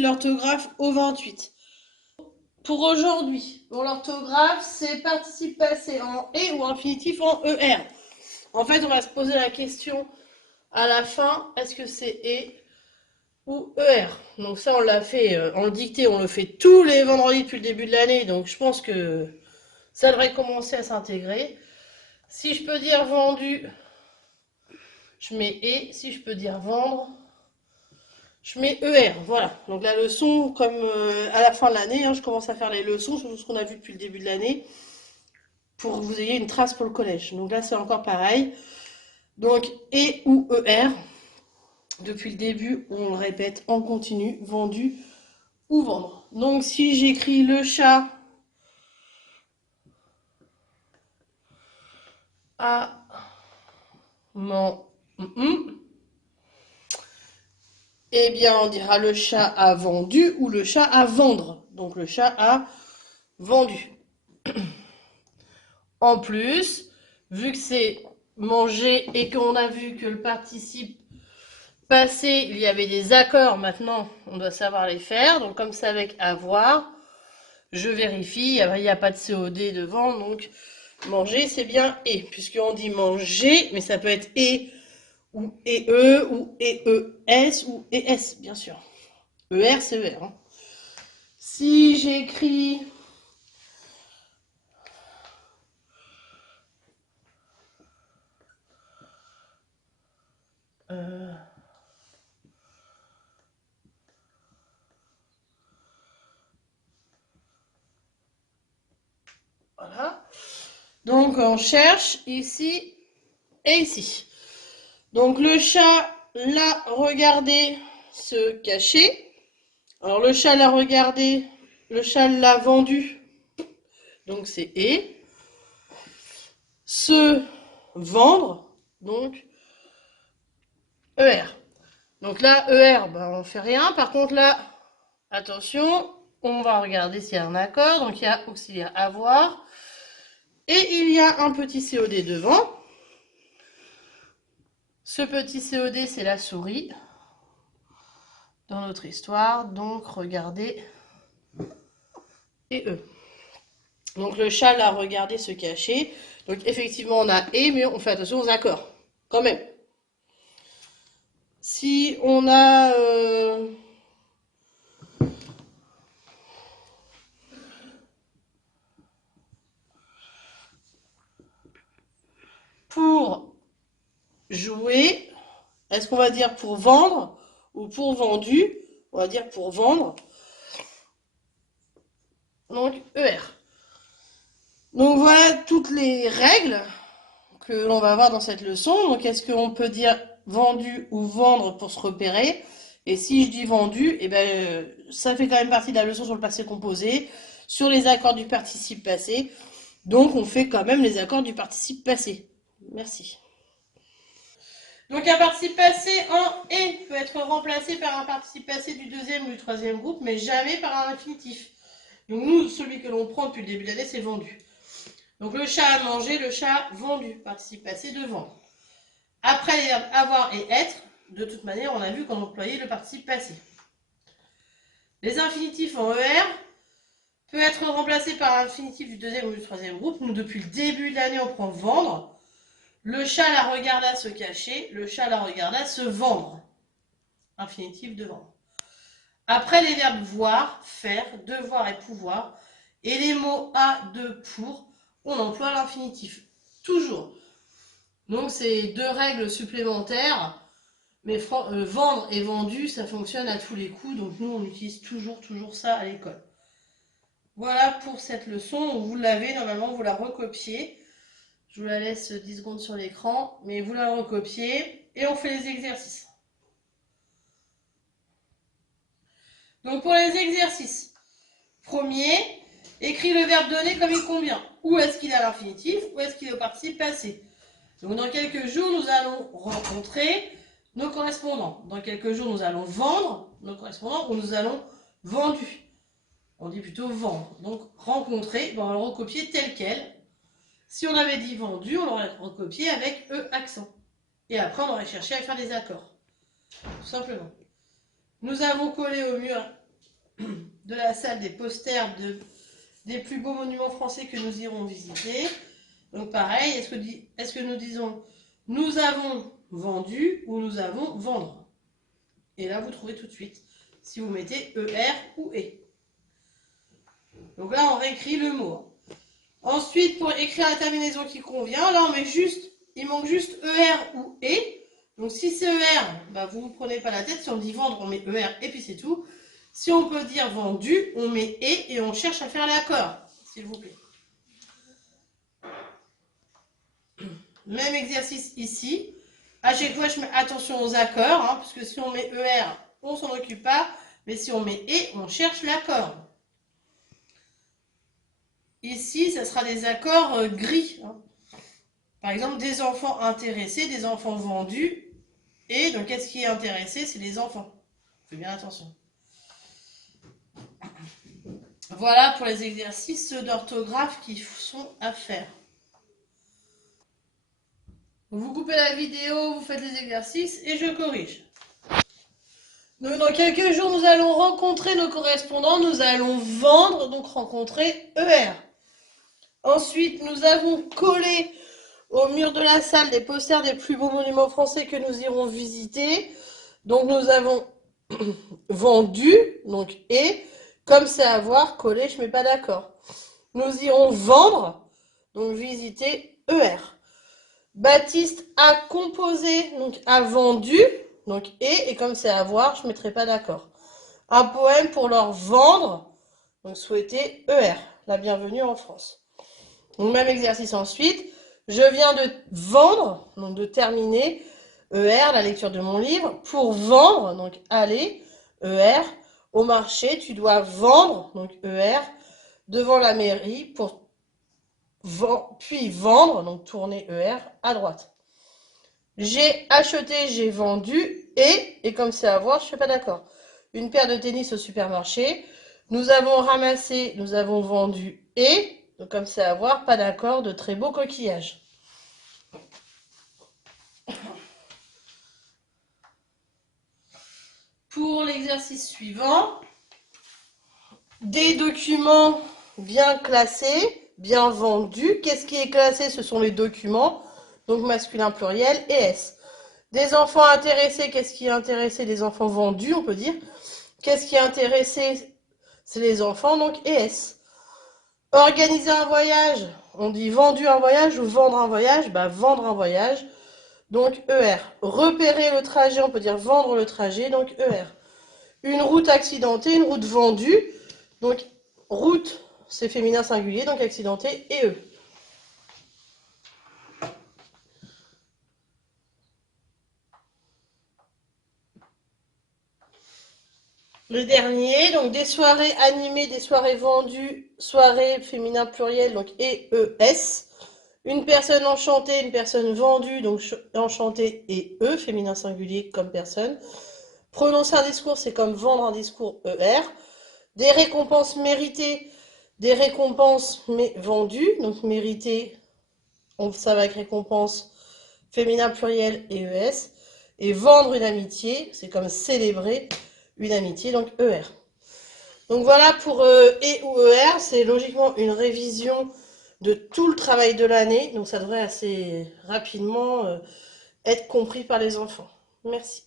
de l'orthographe au 28. Pour aujourd'hui, pour l'orthographe, c'est participe passé en et ou infinitif en er. En fait, on va se poser la question à la fin, est-ce que c'est et ou er? Donc ça, on l'a fait en dictée, on le fait tous les vendredis depuis le début de l'année, donc je pense que ça devrait commencer à s'intégrer. Si je peux dire vendu, je mets et. Si je peux dire vendre, je mets ER, voilà. Donc la leçon, comme à la fin de l'année, hein, je commence à faire les leçons sur tout ce qu'on a vu depuis le début de l'année pour que vous ayez une trace pour le collège. Donc là, c'est encore pareil. Donc et ou ER, depuis le début, on le répète en continu, vendu ou vendre. Donc si j'écris le chat a mangé, eh bien on dira le chat a vendu ou le chat a vendre. Donc le chat a vendu. En plus, vu que c'est manger et qu'on a vu que le participe passé, il y avait des accords, maintenant on doit savoir les faire. Donc comme c'est avec avoir, je vérifie, il n'y a pas de COD devant, donc manger c'est bien et, puisqu'on dit manger, mais ça peut être et ou EE ou EES ou ES, bien sûr. ER c'est ER. Hein. Si j'écris euh, voilà. Donc on cherche ici et ici. Donc le chat l'a regardé se cacher. Alors le chat l'a regardé, le chat l'a vendu, donc c'est et. Se vendre, donc ER. Donc là, ER, ben, on fait rien. Par contre là, attention, on va regarder s'il y a un accord. Donc il y a auxiliaire avoir. Et il y a un petit COD devant. Ce petit COD, c'est la souris dans notre histoire. Donc regardez et E. Donc le chat l'a regardé se cacher. Donc effectivement, on a et, mais on fait attention aux accords. Quand même. Si on a pour jouer, est-ce qu'on va dire pour vendre ou pour vendu? On va dire pour vendre. Donc ER. Donc voilà toutes les règles que l'on va voir dans cette leçon. Donc est-ce qu'on peut dire vendu ou vendre pour se repérer? Et si je dis vendu, eh ben, ça fait quand même partie de la leçon sur le passé composé, sur les accords du participe passé. Donc on fait quand même les accords du participe passé. Merci. Donc un participe passé en et peut être remplacé par un participe passé du deuxième ou du troisième groupe, mais jamais par un infinitif. Donc nous, celui que l'on prend depuis le début de l'année, c'est vendu. Donc le chat a mangé, le chat vendu, participe passé de vendre. Après les verbes avoir et être, de toute manière, on a vu qu'on employait le participe passé. Les infinitifs en ER peut être remplacé par un infinitif du deuxième ou du troisième groupe. Nous, depuis le début de l'année, on prend vendre. Le chat la regarda se cacher, le chat la regarda se vendre. Infinitif de vendre. Après les verbes voir, faire, devoir et pouvoir, et les mots à, de, pour, on emploie l'infinitif. Toujours. Donc c'est deux règles supplémentaires, mais vendre et vendu, ça fonctionne à tous les coups, donc nous on utilise toujours ça à l'école. Voilà pour cette leçon, vous l'avez normalement, vous la recopiez. Je vous la laisse 10 secondes sur l'écran, mais vous la recopiez et on fait les exercices. Donc pour les exercices, premier, écris le verbe donné comme il convient. Où est-ce qu'il a l'infinitif, où est-ce qu'il est au participe passé. Donc dans quelques jours, nous allons rencontrer nos correspondants. Dans quelques jours, nous allons vendre nos correspondants ou nous allons vendu. On dit plutôt vendre. Donc rencontrer, on va le recopier tel quel. Si on avait dit vendu, on l'aurait recopié avec E accent. Et après, on aurait cherché à faire des accords. Tout simplement. Nous avons collé au mur de la salle des posters des plus beaux monuments français que nous irons visiter. Donc pareil, est-ce que nous disons nous avons vendu ou nous avons vendre? Et là, vous trouvez tout de suite si vous mettez ER ou E. Donc là, on réécrit le mot. Ensuite, pour écrire la terminaison qui convient, là, on met juste, il manque juste ER ou E. Donc si c'est ER, bah, vous ne vous prenez pas la tête. Si on dit vendre, on met ER et puis c'est tout. Si on peut dire vendu, on met E et on cherche à faire l'accord, s'il vous plaît. Même exercice ici. À chaque fois, je mets attention aux accords, hein, parce que si on met ER, on s'en occupe pas. Mais si on met E, on cherche l'accord. Ici, ça sera des accords gris. Hein. Par exemple, des enfants intéressés, des enfants vendus. Et donc, qu'est-ce qui est intéressé? C'est les enfants. Faites bien attention. Voilà pour les exercices d'orthographe qui sont à faire. Vous coupez la vidéo, vous faites les exercices et je corrige. Donc, dans quelques jours, nous allons rencontrer nos correspondants. Nous allons vendre, donc rencontrer ER. Ensuite, nous avons collé au mur de la salle des posters des plus beaux monuments français que nous irons visiter. Donc, nous avons vendu, donc et, comme c'est à voir, collé, je ne mets pas d'accord. Nous irons vendre, donc visiter ER. Baptiste a composé, donc a vendu, donc et comme c'est à voir, je ne mettrai pas d'accord. Un poème pour leur vendre, donc souhaiter ER, la bienvenue en France. Donc même exercice ensuite, je viens de vendre, donc de terminer, ER, la lecture de mon livre, pour vendre, donc aller, ER, au marché, tu dois vendre, donc ER, devant la mairie, pour puis vendre, donc tourner ER, à droite. J'ai acheté, j'ai vendu, et comme c'est à voir, je ne suis pas d'accord. Une paire de tennis au supermarché, nous avons ramassé, nous avons vendu, et, donc comme c'est à voir, pas d'accord, de très beaux coquillages. Pour l'exercice suivant, des documents bien classés, bien vendus. Qu'est-ce qui est classé? Ce sont les documents, donc masculin pluriel et S. Des enfants intéressés, qu'est-ce qui est intéressé? Des enfants vendus, on peut dire. Qu'est-ce qui est intéressé? C'est les enfants, donc ES. Organiser un voyage, on dit vendu un voyage ou vendre un voyage? Bah, vendre un voyage, donc ER. Repérer le trajet, on peut dire vendre le trajet, donc ER. Une route accidentée, une route vendue, donc route, c'est féminin singulier, donc accidenté et E. Le dernier, donc des soirées animées, des soirées vendues, soirées féminin pluriel, donc EES. Une personne enchantée, une personne vendue, donc enchantée et E, féminin singulier comme personne. Prononcer un discours, c'est comme vendre un discours ER. Des récompenses méritées, des récompenses vendues, donc méritées, ça va avec récompense féminin pluriel et ES. Et vendre une amitié, c'est comme célébrer une amitié, donc ER. Donc voilà pour E ou ER, c'est logiquement une révision de tout le travail de l'année, donc ça devrait assez rapidement être compris par les enfants. Merci.